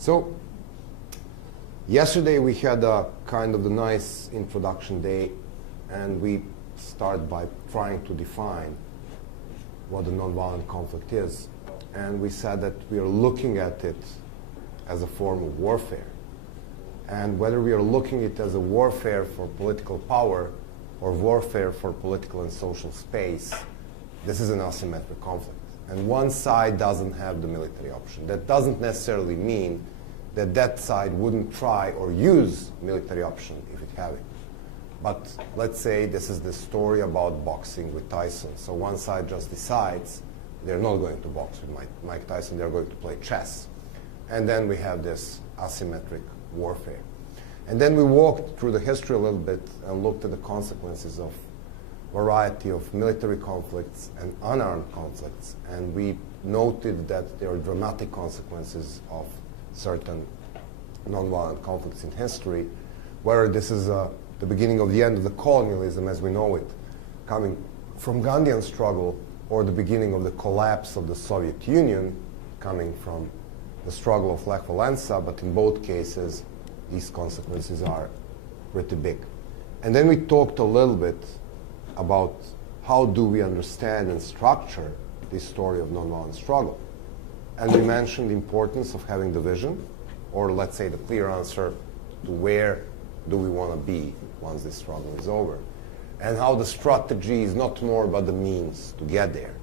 So, yesterday we had a kind of a nice introduction day, and we started by trying to define what a nonviolent conflict is. And we said that we are looking at it as a form of warfare. And whether we are looking at it as a warfare for political power or warfare for political and social space, this is an asymmetric conflict. And one side doesn't have the military option. That doesn't necessarily mean that that side wouldn't try or use military option if it had it. But let's say this is the story about boxing with Tyson. So one side just decides they're not going to box with Mike Tyson, they're going to play chess. And then we have this asymmetric warfare. And then we walked through the history a little bit and looked at the consequences of variety of military conflicts and unarmed conflicts. And we noted that there are dramatic consequences of certain nonviolent conflicts in history, whether this is the beginning of the end of the colonialism as we know it, coming from Gandhian struggle, or the beginning of the collapse of the Soviet Union, coming from the struggle of Lech Walesa, but in both cases, these consequences are pretty big. And then we talked a little bit about how do we understand and structure this story of nonviolent struggle. And we mentioned the importance of having the vision, or let's say the clear answer to where do we want to be once this struggle is over. And how the strategy is not more about the means to get there.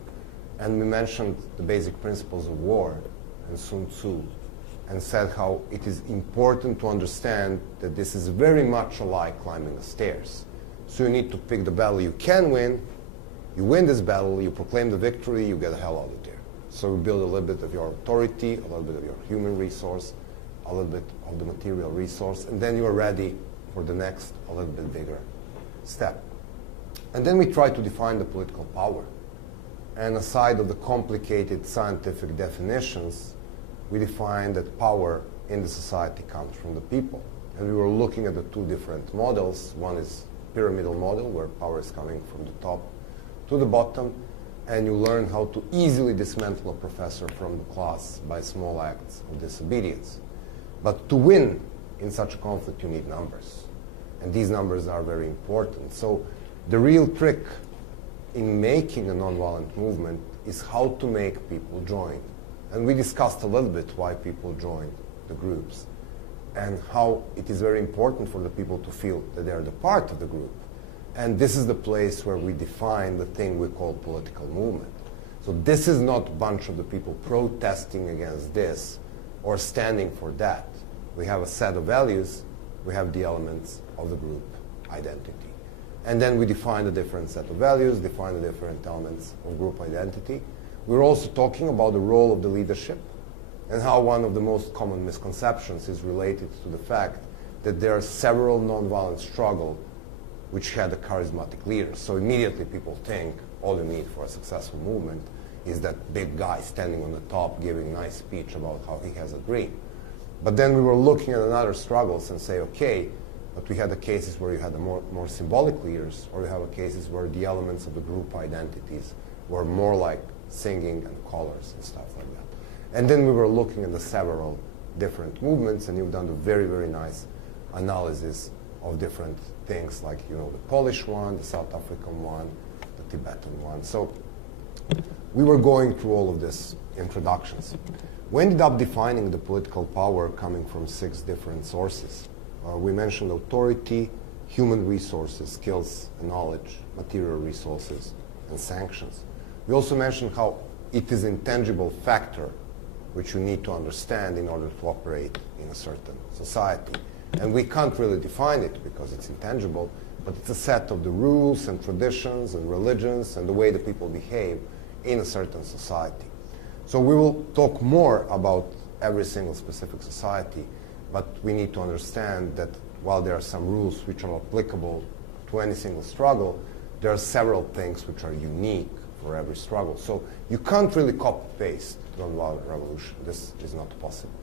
And we mentioned the basic principles of war and Sun Tzu, and said how it is important to understand that this is very much like climbing the stairs. So you need to pick the battle you can win, you win this battle, you proclaim the victory, you get the hell out of there. So you build a little bit of your authority, a little bit of your human resource, a little bit of the material resource, and then you are ready for the next, a little bit bigger step. And then we try to define the political power. And aside of the complicated scientific definitions, we define that power in the society comes from the people. And we were looking at the two different models. One is pyramidal model, where power is coming from the top to the bottom, and you learn how to easily dismantle a professor from the class by small acts of disobedience. But to win in such a conflict, you need numbers. And these numbers are very important. So the real trick in making a nonviolent movement is how to make people join. And we discussed a little bit why people join the groups and how it is very important for the people to feel that they are the part of the group. And this is the place where we define the thing we call political movement. So this is not a bunch of the people protesting against this or standing for that. We have a set of values, we have the elements of the group identity. And then we define the different set of values, define the different elements of group identity. We're also talking about the role of the leadership and how one of the most common misconceptions is related to the fact that there are several nonviolent struggles which had a charismatic leader. So immediately people think all you need for a successful movement is that big guy standing on the top giving a nice speech about how he has a dream. But then we were looking at other struggles and say, okay, but we had the cases where you had the more symbolic leaders, or you have cases where the elements of the group identities were more like singing and colors and stuff like that. And then we were looking at the several different movements, and you've done a very, very nice analysis of different things, like the Polish one, the South African one, the Tibetan one. So we were going through all of these introductions. We ended up defining the political power coming from 6 different sources. We mentioned authority, human resources, skills and knowledge, material resources, and sanctions. We also mentioned how it is an intangible factor which you need to understand in order to operate in a certain society. And we can't really define it because it's intangible, but it's a set of the rules and traditions and religions and the way the people behave in a certain society. So we will talk more about every single specific society, but we need to understand that while there are some rules which are applicable to any single struggle, there are several things which are unique for every struggle. So you can't really copy-paste nonviolent revolution. This is not possible.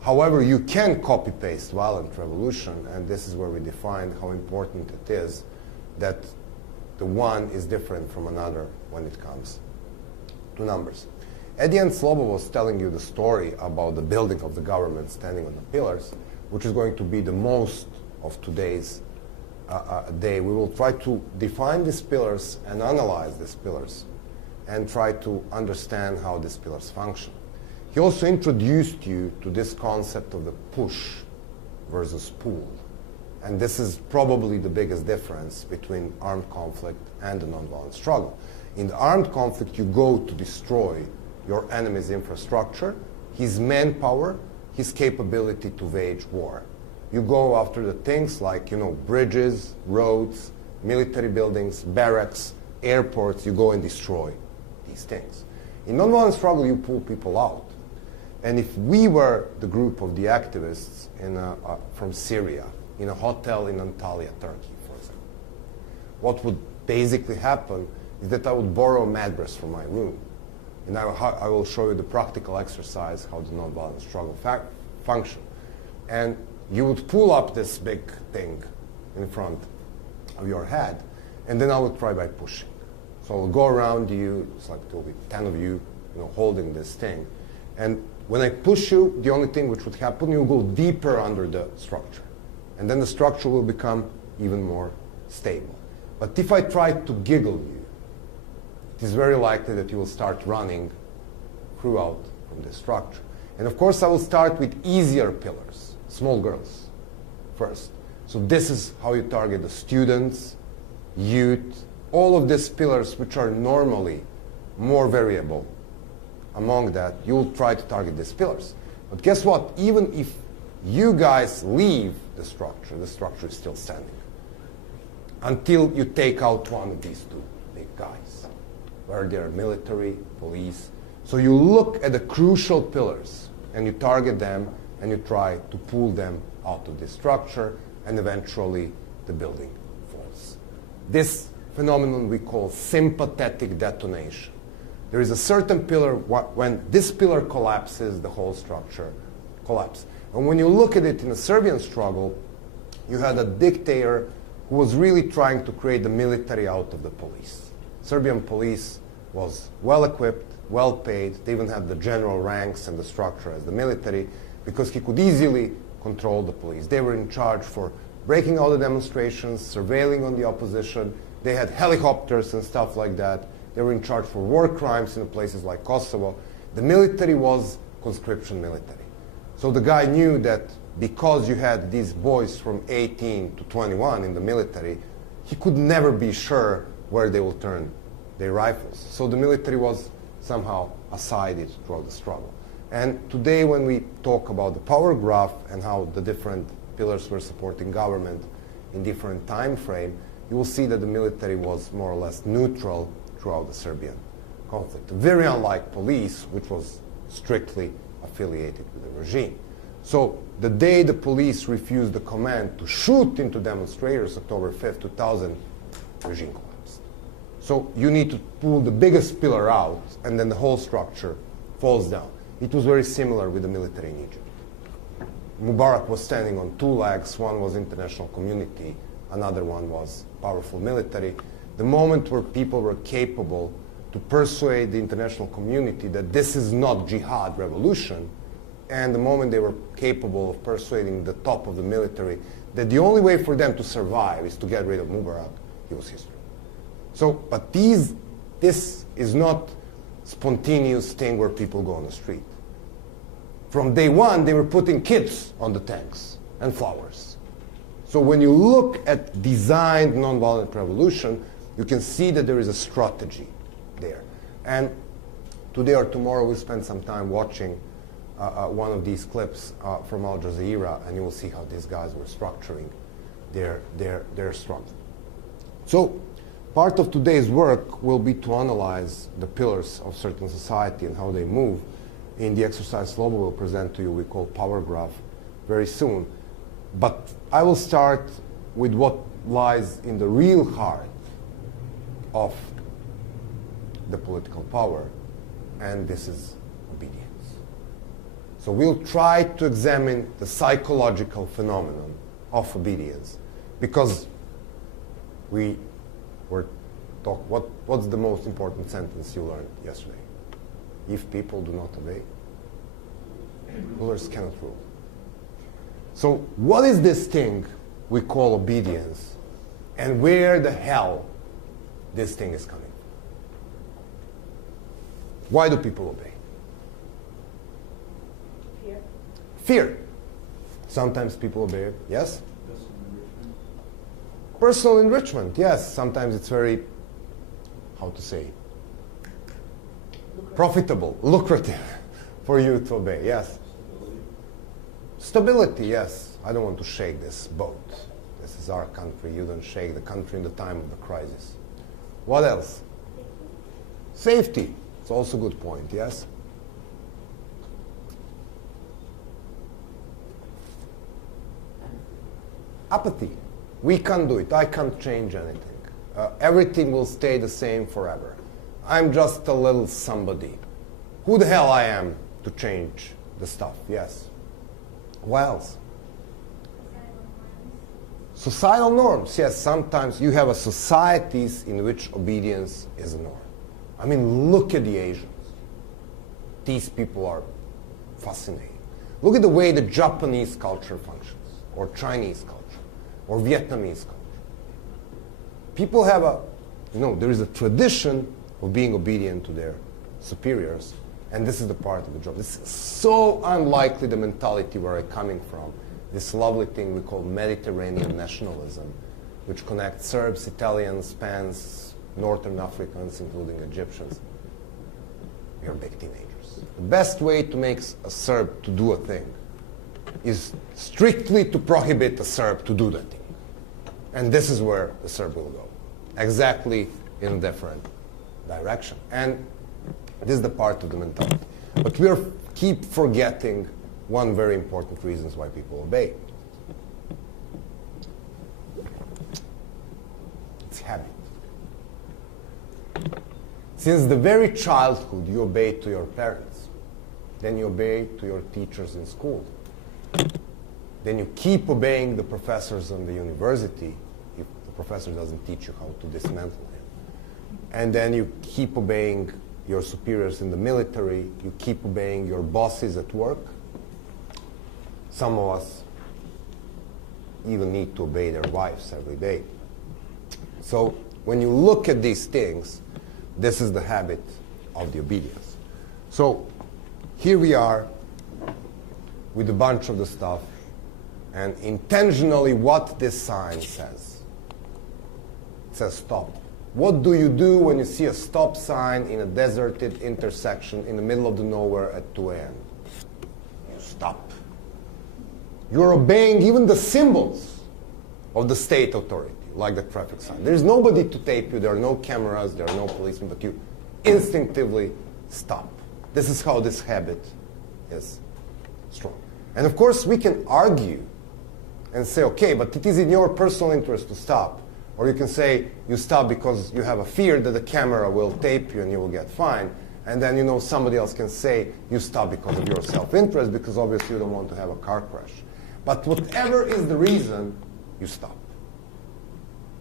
However, you can copy-paste violent revolution, and this is where we define how important it is that the one is different from another when it comes to numbers. At the end, Slobo was telling you the story about the building of the government standing on the pillars, which is going to be the most of today's day. We will try to define these pillars and analyze these pillars and try to understand how these pillars function. He also introduced you to this concept of the push versus pull. And this is probably the biggest difference between armed conflict and the nonviolent struggle. In the armed conflict, you go to destroy your enemy's infrastructure, his manpower, his capability to wage war. You go after the things like, bridges, roads, military buildings, barracks, airports. You go and destroy these things. In nonviolent struggle, you pull people out. And if we were the group of the activists from Syria, in a hotel in Antalya, Turkey, for example, what would basically happen is that I would borrow a mattress from my room. And I will show you the practical exercise, how the nonviolent struggle function. And you would pull up this big thing in front of your head, and then I would try by pushing. So I'll go around you, it's like there will be 10 of you, holding this thing. And when I push you, the only thing which would happen, you go deeper under the structure. And then the structure will become even more stable. But if I try to giggle you, it is very likely that you will start running throughout from this structure. And of course, I will start with easier pillars, small girls first. So this is how you target the students, youth, all of these pillars which are normally more variable. Among that, you will try to target these pillars. But guess what? Even if you guys leave the structure is still standing. Until you take out one of these two big guys, where they're military, police. So you look at the crucial pillars, and you target them, and you try to pull them out of the structure, and eventually the building falls. This phenomenon we call sympathetic detonation. There is a certain pillar, when this pillar collapses, the whole structure collapses. And when you look at it in the Serbian struggle, you had a dictator who was really trying to create the military out of the police. Serbian police was well equipped, well paid. They even had the general ranks and the structure as the military, because he could easily control the police. They were in charge for breaking all the demonstrations, surveilling on the opposition. They had helicopters and stuff like that. They were in charge for war crimes in places like Kosovo. The military was conscription military. So the guy knew that because you had these boys from 18 to 21 in the military, he could never be sure where they will turn their rifles. So the military was somehow aside throughout the struggle. And today when we talk about the power graph and how the different pillars were supporting government in different time frame, you will see that the military was more or less neutral throughout the Serbian conflict. Very unlike police, which was strictly affiliated with the regime. So the day the police refused the command to shoot into demonstrators, October 5th, 2000, regime collapsed. So you need to pull the biggest pillar out, and then the whole structure falls down. It was very similar with the military in Egypt. Mubarak was standing on two legs. One was international community, another one was powerful military. The moment where people were capable to persuade the international community that this is not jihad revolution, and the moment they were capable of persuading the top of the military that the only way for them to survive is to get rid of Mubarak, it was history. So, but this is not spontaneous thing where people go on the street. From day one, they were putting kids on the tanks and flowers. So when you look at designed nonviolent revolution, you can see that there is a strategy there. And today or tomorrow we'll spend some time watching one of these clips from Al Jazeera, and you will see how these guys were structuring their struggle. So part of today's work will be to analyze the pillars of certain society and how they move. In the exercise Slobo will present to you, we call power graph, very soon. But I will start with what lies in the real heart of the political power, and this is obedience. So we'll try to examine the psychological phenomenon of obedience, because we were talking, what's the most important sentence you learned yesterday? if people do not obey? Rulers cannot rule. So what is this thing we call obedience, and where the hell this thing is coming from? Why do people obey? Fear. Fear. Sometimes people obey, yes? Personal enrichment, yes. Sometimes it's very, how to say, profitable, lucrative for you to obey, yes. Stability, yes. I don't want to shake this boat. This is our country. You don't shake the country in the time of the crisis. What else? Safety. It's also a good point, yes? Apathy. We can't do it. I can't change anything. Everything will stay the same forever. I'm just a little somebody. Who the hell I am to change the stuff? Yes. What else? Societal norms. Yes, sometimes you have a societies in which obedience is a norm. I mean, look at the Asians. These people are fascinating. Look at the way the Japanese culture functions, or Chinese culture, or Vietnamese culture. People have there is a tradition of being obedient to their superiors, and this is the part of the job. This is so unlikely the mentality where I'm coming from, this lovely thing we call Mediterranean nationalism, which connects Serbs, Italians, Spanish, Northern Africans, including Egyptians. We are big teenagers. The best way to make a Serb to do a thing is strictly to prohibit a Serb to do that thing. And this is where the Serb will go, exactly in a different direction. And this is the part of the mentality. But we keep forgetting one very important reason why people obey. It's habit. Since the very childhood, you obey to your parents. Then you obey to your teachers in school. Then you keep obeying the professors in the university if the professor doesn't teach you how to dismantle him. And then you keep obeying your superiors in the military. You keep obeying your bosses at work. Some of us even need to obey their wives every day. So when you look at these things, this is the habit of the obedience. So here we are with a bunch of the stuff, and intentionally what this sign says. It says stop. What do you do when you see a stop sign in a deserted intersection in the middle of the nowhere at 2 a.m.? You stop. You're obeying even the symbols of the state authority, like the traffic sign. There's nobody to tape you, there are no cameras, there are no policemen, but you instinctively stop. This is how this habit is strong. And of course, we can argue and say, okay, but it is in your personal interest to stop. Or you can say you stop because you have a fear that the camera will tape you and you will get fined. And then somebody else can say you stop because of your self-interest, because obviously you don't want to have a car crash. But whatever is the reason, you stop.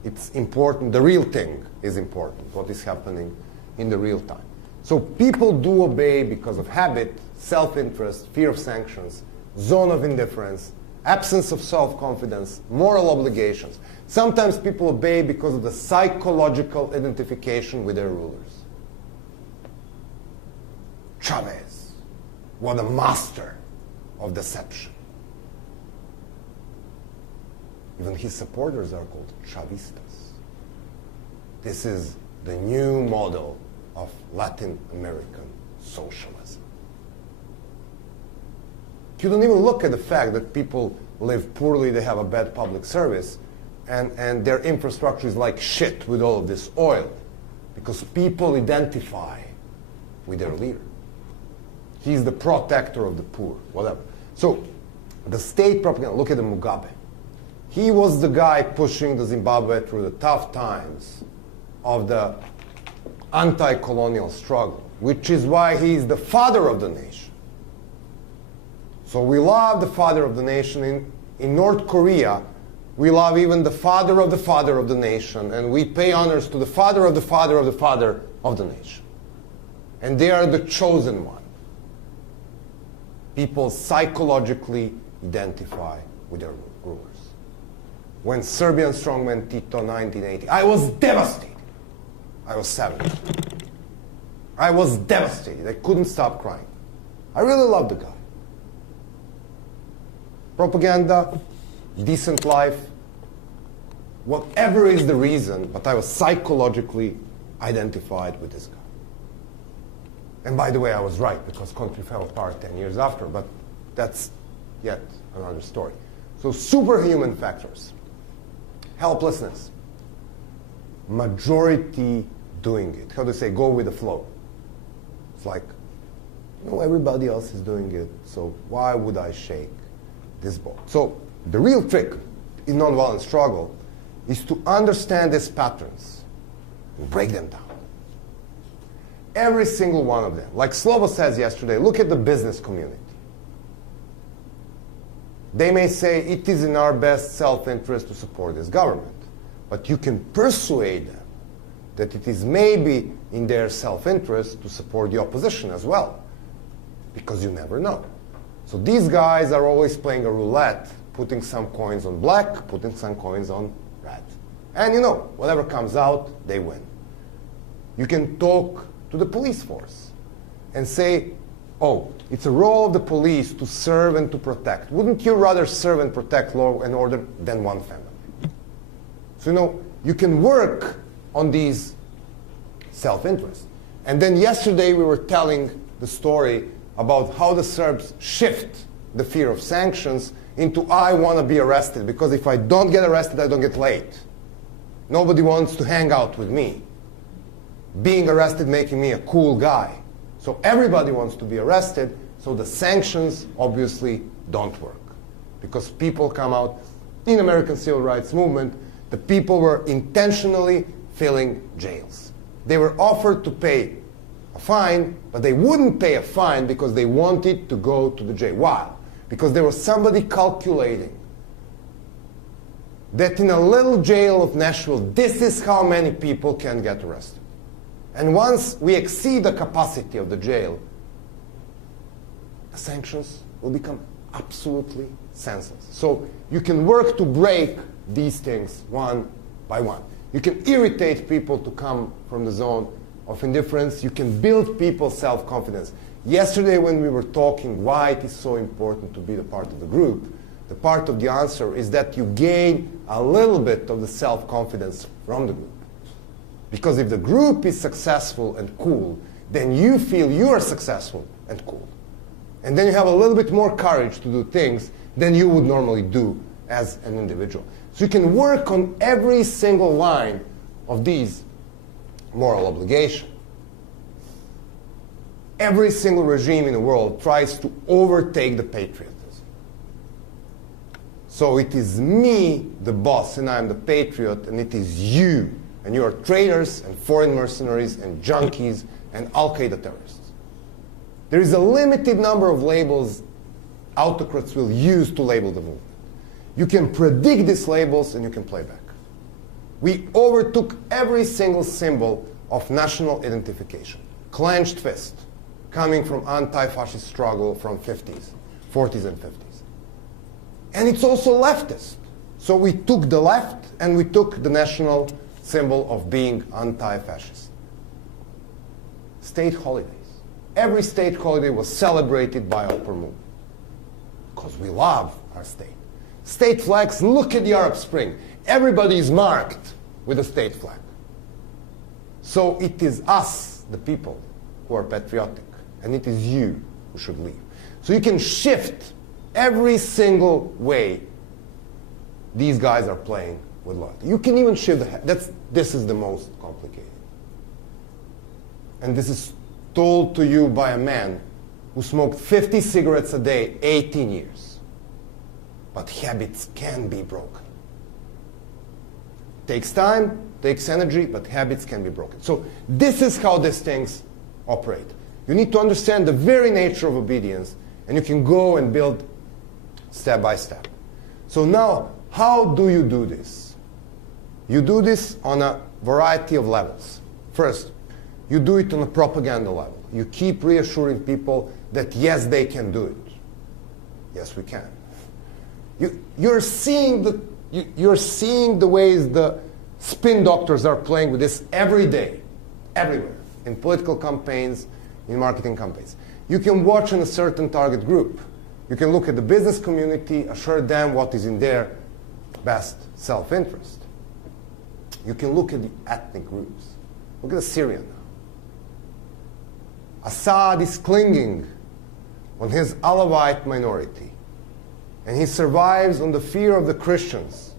It's important. The real thing is important, what is happening in the real time. So people do obey because of habit, self-interest, fear of sanctions, zone of indifference, absence of self-confidence, moral obligations. Sometimes people obey because of the psychological identification with their rulers. Chavez, what a master of deception. Even his supporters are called Chavistas. This is the new model of Latin American socialism. You don't even look at the fact that people live poorly, they have a bad public service, and their infrastructure is like shit with all of this oil, because people identify with their leader. He's the protector of the poor, whatever. So the state propaganda, look at the Mugabe. He was the guy pushing the Zimbabwe through the tough times of the anti-colonial struggle, which is why he is the father of the nation. So we love the father of the nation. In North Korea, we love even the father of the nation, and we pay honors to the father of the father of the father of the nation. And they are the chosen one. People psychologically identify with their rulers. When Serbian strongman Tito, 1980, I was devastated. I was 7. I was devastated. I couldn't stop crying. I really loved the guy. Propaganda, decent life, whatever is the reason, but I was psychologically identified with this guy. And by the way, I was right, because country fell apart 10 years after, but that's yet another story. So superhuman factors. Helplessness. Majority doing it. How do you say? Go with the flow. It's like, no, everybody else is doing it, so why would I shake this boat? So the real trick in nonviolent struggle is to understand these patterns and break them down. Every single one of them. Like Slobo says yesterday, look at the business community. They may say it is in our best self-interest to support this government, but you can persuade them that it is maybe in their self-interest to support the opposition as well, because you never know. So these guys are always playing a roulette, putting some coins on black, putting some coins on red. And you know, whatever comes out, they win. You can talk to the police force and say, oh, it's a role of the police to serve and to protect. Wouldn't you rather serve and protect law and order than one family? So you know, you can work on these self-interests. And then yesterday we were telling the story about how the Serbs shift the fear of sanctions into I want to be arrested, because if I don't get arrested, I don't get late. Nobody wants to hang out with me. Being arrested making me a cool guy. So everybody wants to be arrested, so the sanctions obviously don't work. Because people come out, in American civil rights movement, the people were intentionally filling jails. They were offered to pay a fine, but they wouldn't pay a fine because they wanted to go to the jail. Why? Because there was somebody calculating that in a little jail of Nashville, this is how many people can get arrested. And once we exceed the capacity of the jail, the sanctions will become absolutely senseless. So you can work to break these things one by one. You can irritate people to come from the zone of indifference. You can build people's self-confidence. Yesterday when we were talking why it is so important to be a part of the group, the part of the answer is that you gain a little bit of the self-confidence from the group. Because if the group is successful and cool, then you feel you are successful and cool. And then you have a little bit more courage to do things than you would normally do as an individual. So you can work on every single line of these moral obligation. Every single regime in the world tries to overtake the patriotism. So it is me, the boss, and I'm the patriot, and it is you. And you are traitors and foreign mercenaries and junkies and Al-Qaeda terrorists. There is a limited number of labels autocrats will use to label the movement. You can predict these labels and you can play back. We overtook every single symbol of national identification. Clenched fist, coming from anti-fascist struggle from 40s and 50s. And it's also leftist. So we took the left and we took the national symbol of being anti-fascist. State holidays. Every state holiday was celebrated by Upper Moon because we love our state. State flags, look at the Arab Spring. Everybody is marked with a state flag. So it is us, the people, who are patriotic, and it is you who should lead. So you can shift every single way these guys are playing with loyalty. You can even shift the head. This is the most complicated. And this is told to you by a man who smoked 50 cigarettes a day, 18 years. But habits can be broken. Takes time, takes energy, but habits can be broken. So this is how these things operate. You need to understand the very nature of obedience, and you can go and build step by step. So now, how do you do this? You do this on a variety of levels. First, you do it on a propaganda level. you keep reassuring people that yes, they can do it. Yes, we can. You're seeing the ways the spin doctors are playing with this every day, everywhere, in political campaigns, in marketing campaigns. You can watch in a certain target group. You can look at the business community, assure them what is in their best self-interest. You can look at the ethnic groups. Look at Syria now. Assad is clinging on his Alawite minority, and he survives on the fear of the Christians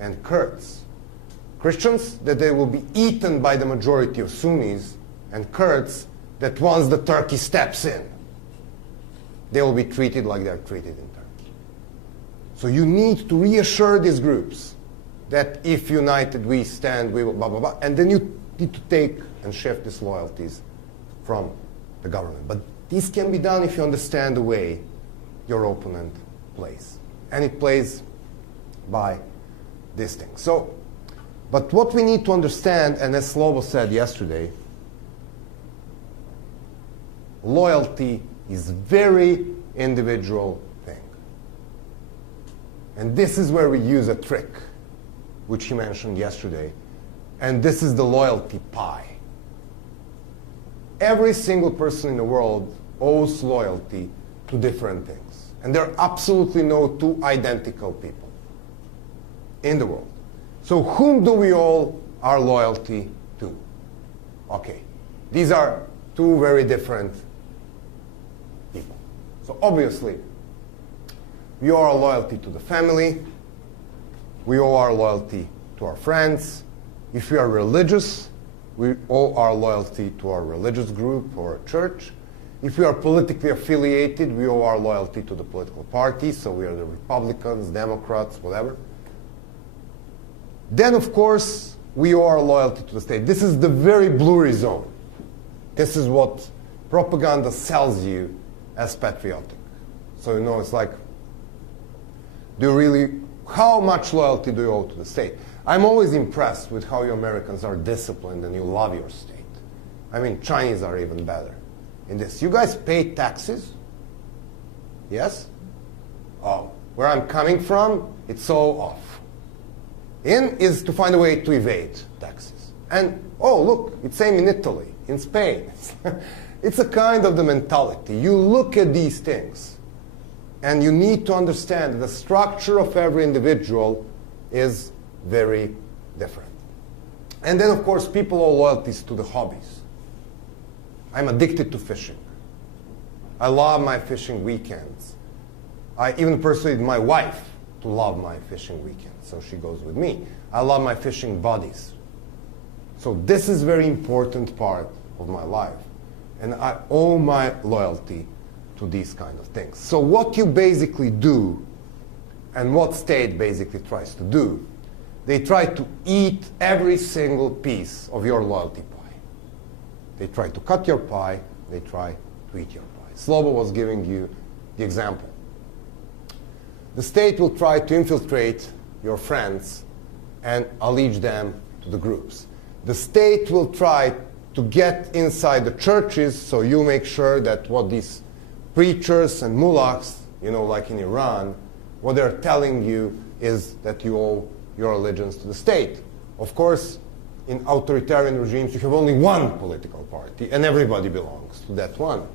and Kurds. Christians, that they will be eaten by the majority of Sunnis, and Kurds, that once the Turkey steps in, they will be treated like they're treated in Turkey. So you need to reassure these groups that if united we stand, we will blah, blah, blah. And then you need to take and shift these loyalties from the government. But this can be done if you understand the way your opponent plays. And it plays by this thing. So, but what we need to understand, and as Slobo said yesterday, loyalty is very individual thing. And this is where we use a trick, which he mentioned yesterday, and this is the loyalty pie. Every single person in the world owes loyalty to different things. And there are absolutely no two identical people in the world. So whom do we owe our loyalty to? Okay, these are two very different people. So obviously, we owe our loyalty to the family. We owe our loyalty to our friends. If we are religious, we owe our loyalty to our religious group or church. If we are politically affiliated, we owe our loyalty to the political party. So we are the Republicans, Democrats, whatever. Then, of course, we owe our loyalty to the state. This is the very blurry zone. This is what propaganda sells you as patriotic. So, you know, it's like, how much loyalty do you owe to the state? I'm always impressed with how you Americans are disciplined and you love your state. I mean, Chinese are even better in this. You guys pay taxes? Yes? Oh, where I'm coming from, it's so off. In is to find a way to evade taxes. And, oh, look, it's same in Italy, in Spain. It's a kind of the mentality. You look at these things, and you need to understand that the structure of every individual is very different. And then, of course, people owe loyalties to the hobbies. I'm addicted to fishing. I love my fishing weekends. I even persuaded my wife to love my fishing weekends, so she goes with me. I love my fishing buddies. So this is a very important part of my life. And I owe my loyalty to these kind of things. So what you basically do, and what state basically tries to do, they try to eat every single piece of your loyalty pie. They try to cut your pie, they try to eat your pie. Slobo was giving you the example. The state will try to infiltrate your friends and allege them to the groups. The state will try to get inside the churches, so you make sure that what these preachers and mullahs, you know, like in Iran, what they're telling you is that you owe your allegiance to the state. Of course, in authoritarian regimes, you have only one political party, and everybody belongs to that one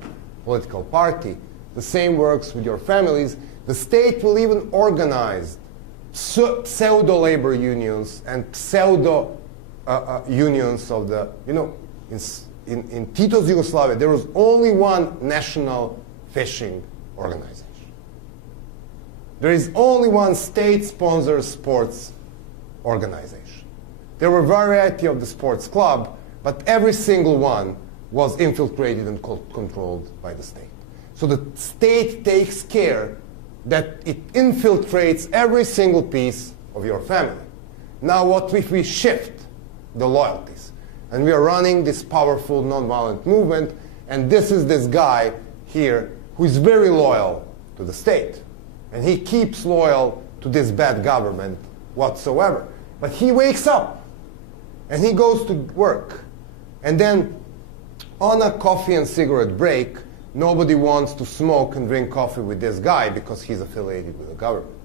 political party. The same works with your families. The state will even organize pseudo-labor unions and pseudo-unions of the, you know, in Tito's Yugoslavia, there was only one national fishing organization. There is only one state-sponsored sports organization. There were a variety of the sports club, but every single one was infiltrated and controlled by the state. So the state takes care that it infiltrates every single piece of your family. Now what if we shift the loyalties? And we are running this powerful nonviolent movement, and this is this guy here who is very loyal to the state. And he keeps loyal to this bad government whatsoever. But he wakes up, and he goes to work. And then on a coffee and cigarette break, nobody wants to smoke and drink coffee with this guy because he's affiliated with the government.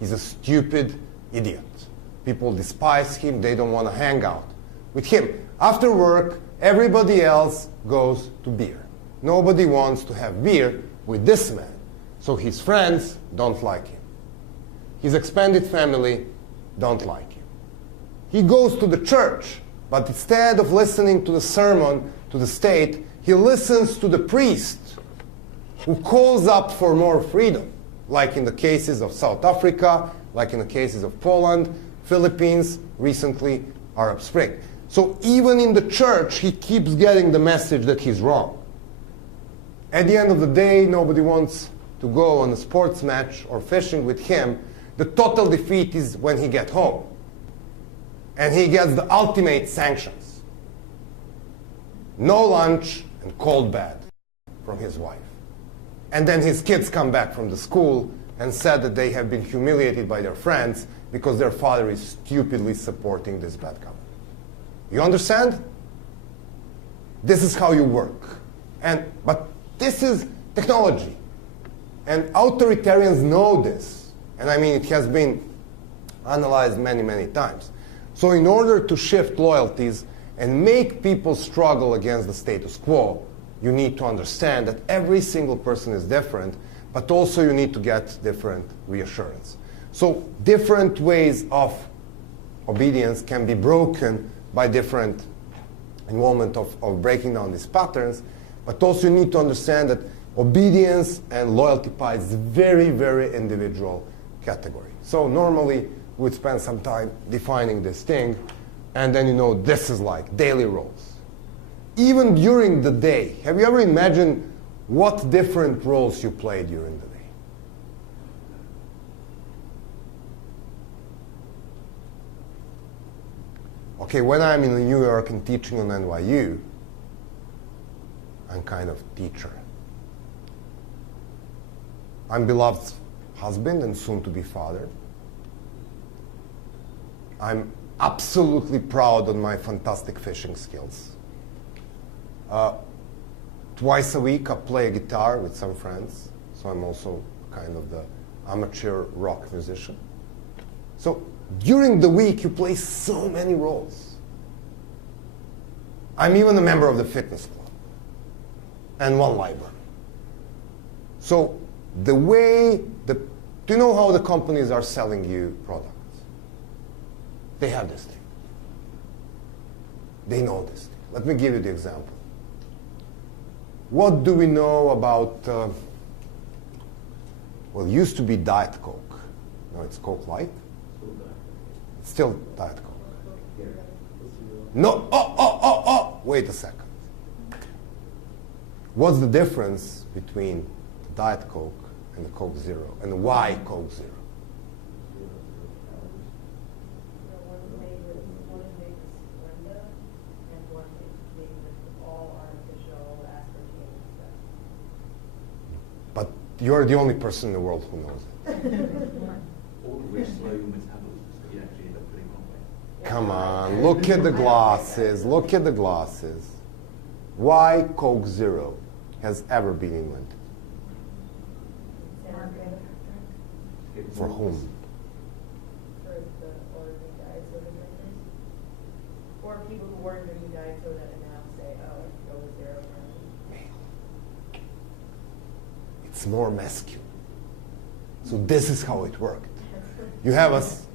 He's a stupid idiot. People despise him. They don't want to hang out with him. After work, everybody else goes to beer. Nobody wants to have beer with this man. So his friends don't like him. His expanded family don't like him. He goes to the church, but instead of listening to the sermon to the state, he listens to the priest who calls up for more freedom, like in the cases of South Africa, like in the cases of Poland, Philippines, recently Arab Spring. So even in the church, he keeps getting the message that he's wrong. At the end of the day, nobody wants to go on a sports match or fishing with him. The total defeat is when he gets home. And he gets the ultimate sanctions. No lunch and cold bed from his wife. And then his kids come back from the school and said that they have been humiliated by their friends because their father is stupidly supporting this bad government. You understand? This is how you work. But this is technology. And authoritarians know this. And I mean, it has been analyzed many, many times. So in order to shift loyalties and make people struggle against the status quo, you need to understand that every single person is different, but also you need to get different reassurance. So different ways of obedience can be broken by different involvement of breaking down these patterns, but also you need to understand that obedience and loyalty pie is very, very individual category. So normally we would spend some time defining this thing, and then this is like daily roles. Even during the day, have you ever imagined what different roles you play during the day? Okay, when I'm in New York and teaching on NYU, I'm kind of teacher. I'm beloved husband and soon-to-be father. I'm absolutely proud of my fantastic fishing skills. Twice a week I play a guitar with some friends, so I'm also kind of the amateur rock musician. So during the week you play so many roles. I'm even a member of the fitness club and one library. So the way do you know how the companies are selling you products? They have this thing. They know this thing. Let me give you the example. What do we know about, well, it used to be Diet Coke. Now it's Coke Light. It's still Diet Coke. No, wait a second. What's the difference between Diet Coke and the Coke Zero? And why Coke Zero? But you're the only person in the world who knows it. Come on, look at the glasses. Look at the glasses. Why Coke Zero has ever been invented? For whom? For the ordinary diet soda drinkers. Or people who weren't drinking diet soda and now say, oh, I can go with zero. It's more masculine. So this is how it worked. You have us.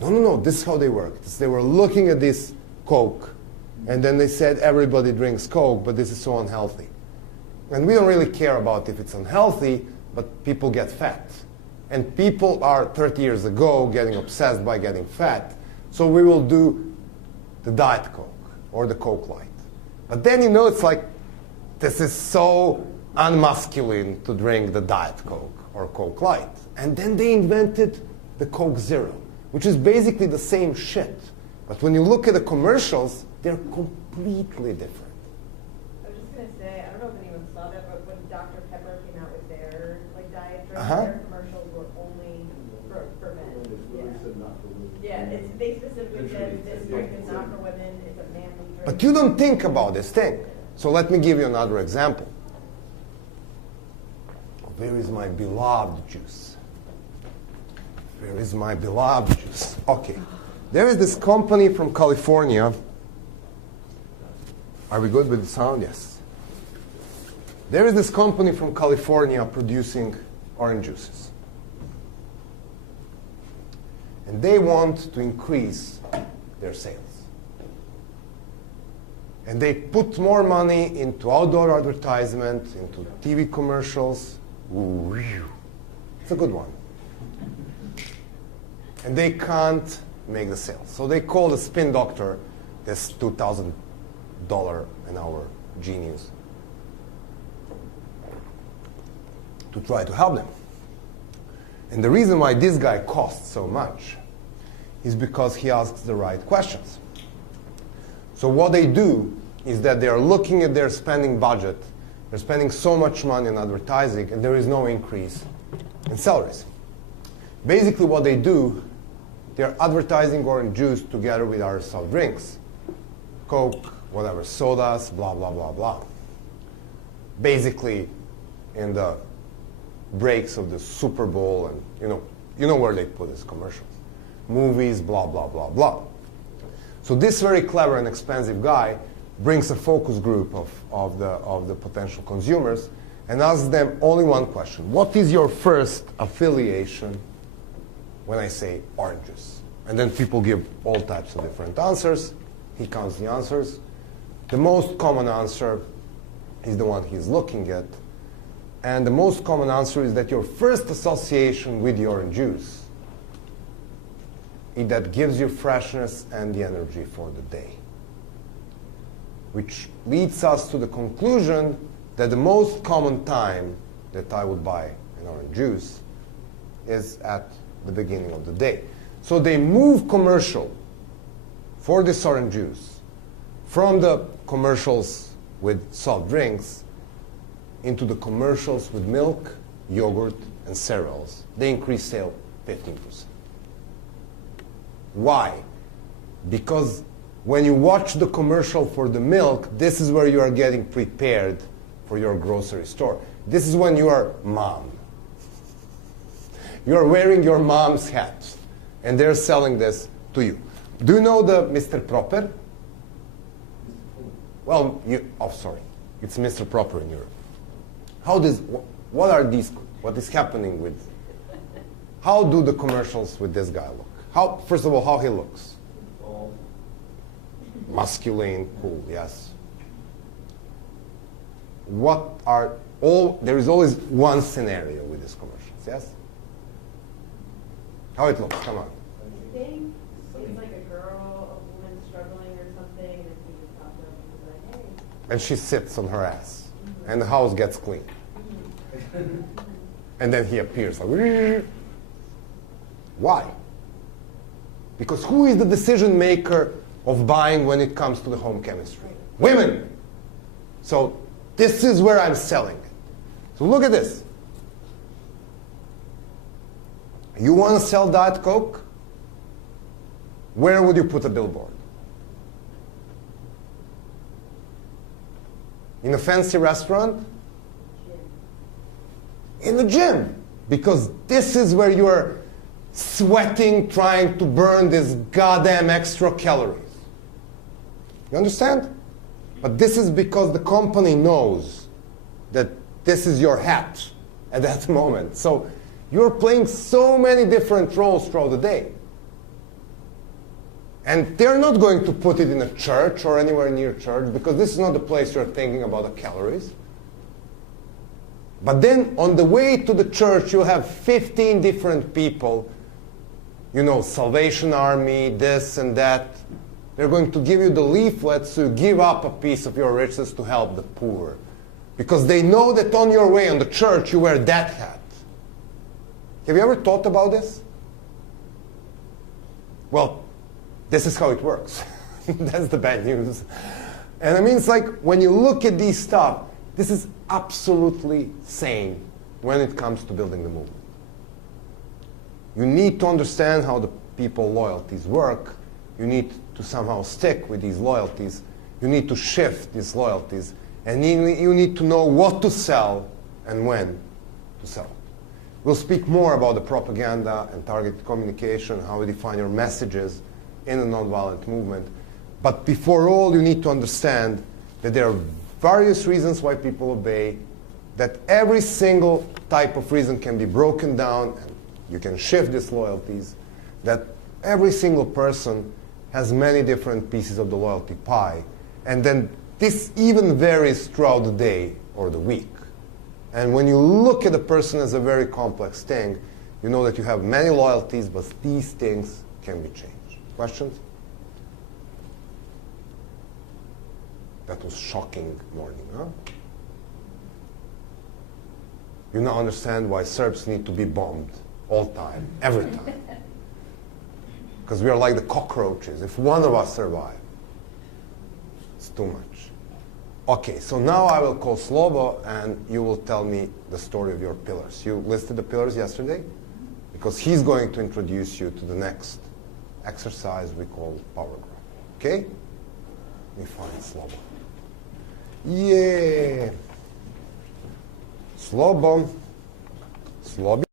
No, this is how they worked. They were looking at this Coke, and then they said everybody drinks Coke, but this is so unhealthy. And we don't really care about if it's unhealthy, but people get fat. And people are 30 years ago getting obsessed by getting fat. So we will do the Diet Coke or the Coke Light. But then it's like, this is so unmasculine to drink the Diet Coke or Coke Light. And then they invented the Coke Zero, which is basically the same shit. But when you look at the commercials, they're completely different. I was just going to say, I don't know if anyone saw that, but when Dr. Pepper came out with their diet drink, their commercials were only for men. Yeah, they specifically said this drink is not for women, it's a manly drink. But you don't think about this thing. So let me give you another example. Where is my beloved juice? Where is my beloved juice? Okay. There is this company from California. Are we good with the sound? Yes. There is this company from California producing orange juices. And they want to increase their sales. And they put more money into outdoor advertisement, into TV commercials. Ooh, it's a good one. And they can't make the sales. So they call the spin doctor, this $2,000 an hour genius, to try to help them. And the reason why this guy costs so much is because he asks the right questions. So what they do is that they are looking at their spending budget. They're spending so much money on advertising, and there is no increase in salaries. Basically what they do, they're advertising orange juice together with our soft drinks, Coke, whatever, sodas, blah, blah, blah, blah. Basically, in the breaks of the Super Bowl, and you know where they put these commercials. Movies, blah, blah, blah, blah. So this very clever and expensive guy brings a focus group of the potential consumers and asks them only one question. What is your first affiliation when I say oranges? And then people give all types of different answers. He counts the answers. The most common answer is the one he's looking at. And the most common answer is that your first association with the orange juice is that gives you freshness and the energy for the day. Which leads us to the conclusion that the most common time that I would buy an orange juice is at the beginning of the day. So they move commercial for this orange juice from the commercials with soft drinks into the commercials with milk, yogurt, and cereals. They increase sale 15%. Why? Because when you watch the commercial for the milk, this is where you are getting prepared for your grocery store. This is when you are mom. You are wearing your mom's hat, and they're selling this to you. Do you know the Mr. Proper? Well, sorry. It's Mr. Proper in Europe. What is happening with, how do the commercials with this guy look? First of all, how he looks. Masculine, cool, yes. There is always one scenario with these commercials, yes? How it looks, come on. I think it's like a girl, a woman struggling or something, and he just pops up and he's like, hey. And she sits on her ass, and the house gets clean. And then he appears like, why? Because who is the decision maker of buying when it comes to the home chemistry? Women. So this is where I'm selling it. So look at this. You want to sell Diet Coke? Where would you put a billboard? In a fancy restaurant? In the gym. Because this is where you are sweating, trying to burn these goddamn extra calories. You understand? But this is because the company knows that this is your hat at that moment. So you're playing so many different roles throughout the day. And they're not going to put it in a church or anywhere near church, because this is not the place you're thinking about the calories. But then on the way to the church, you'll have 15 different people, Salvation Army, this and that. They're going to give you the leaflets to give up a piece of your riches to help the poor. Because they know that on your way on the church, you wear that hat. Have you ever thought about this? Well, this is how it works. That's the bad news. And I mean, it's like when you look at these stuff, this is absolutely sane when it comes to building the movement. You need to understand how the people loyalties work. You need to somehow stick with these loyalties. You need to shift these loyalties. And you need to know what to sell and when to sell. We'll speak more about the propaganda and targeted communication, how we define your messages in the nonviolent movement. But before all, you need to understand that there are various reasons why people obey, that every single type of reason can be broken down, and you can shift these loyalties, that every single person has many different pieces of the loyalty pie, and then this even varies throughout the day or the week. And when you look at a person as a very complex thing, you know that you have many loyalties, but these things can be changed. Questions? That was shocking morning, huh? You now understand why Serbs need to be bombed all time, every time. Because we are like the cockroaches. If one of us survive, it's too much. Okay, so now I will call Slobo, and you will tell me the story of your pillars. You listed the pillars yesterday? Because he's going to introduce you to the next exercise we call power graph. Okay? Let me find Slobo. Yeah. Slobo. Slobi.